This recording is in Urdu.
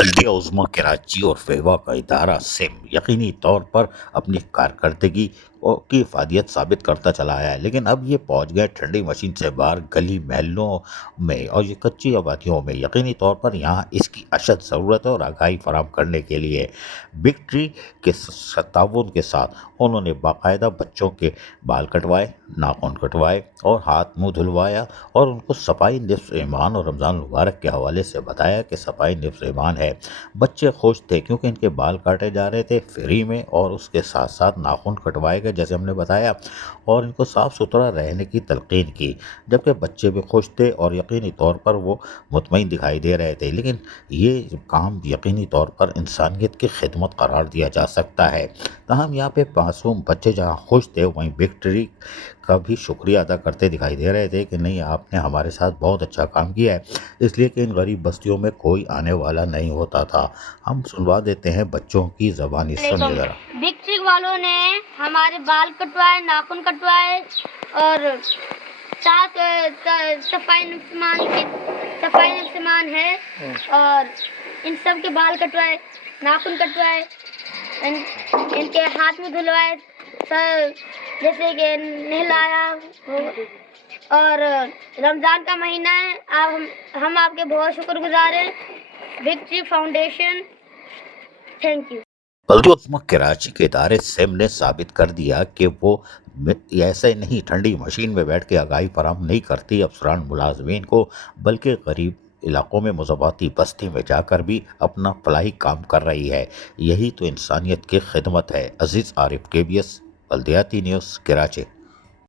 بلدیہ عظمیٰ کراچی اور فیوا کا ادارہ سم یقینی طور پر اپنی کارکردگی کی افادیت ثابت کرتا چلا آیا ہے، لیکن اب یہ پہنچ گئے ٹھنڈی مشین سے باہر گلی محلوں میں اور یہ کچی آبادیوں میں۔ یقینی طور پر یہاں اس کی اشد ضرورت ہے اور آگاہی فراہم کرنے کے لیے بگ ٹری کے تعاون کے ساتھ انہوں نے باقاعدہ بچوں کے بال کٹوائے، ناخن کٹوائے اور ہاتھ منہ دھلوایا، اور ان کو صفائی نصف ایمان اور رمضان المبارک کے حوالے سے بتایا کہ صفائی نصف ایمان ہے۔ بچے خوش تھے کیونکہ ان کے بال کاٹے جا رہے تھے فری میں، اور اس کے ساتھ ساتھ ناخن کٹوائے گئے جیسے ہم نے بتایا، اور ان کو صاف ستھرا رہنے کی تلقین کی، جبکہ بچے بھی خوش تھے اور یقینی طور پر وہ مطمئن دکھائی دے رہے تھے۔ لیکن یہ کام یقینی طور پر انسانیت کی خدمت قرار دیا جا سکتا ہے۔ تاہم یہاں پہ معصوم بچے جہاں خوش تھے وہیں بگ ٹری کا بھی شکریہ ادا کرتے دکھائی دے رہے تھے کہ نہیں، آپ نے ہمارے ساتھ بہت اچھا کام کیا ہے، اس لیے کہ ان غریب بستیوں میں کوئی آنے والا نہیں ہوتا تھا۔ ہم سنوا دیتے ہیں بچوں کی زبانی، سنیے ذرا۔ بگ ٹری والوں نے ہمارے بال کٹوائے، ناخن کٹوائے اور ساتھ صفائی نفسمان ہے، اور ان سب کے بال کٹوائے، ناخن کٹوائے، ان کے ہاتھ میں دھلوائے، جیسے کہ نہلایا، اور رمضان کا مہینہ ہے، ہم آپ کے بہت شکر گزار ہیں، big tree foundation, thank you. بلدیہ عظمیٰ کراچی کے ادارے سیم نے ثابت کر دیا کہ وہ ایسے نہیں ٹھنڈی مشین میں بیٹھ کے آگاہی فراہم نہیں کرتی افسران ملازمین کو، بلکہ غریب علاقوں میں مضافاتی بستی میں جا کر بھی اپنا فلاحی کام کر رہی ہے۔ یہی تو انسانیت کی خدمت ہے۔ عزیز عارف، KBS بلدیاتی نیوز، کراچی۔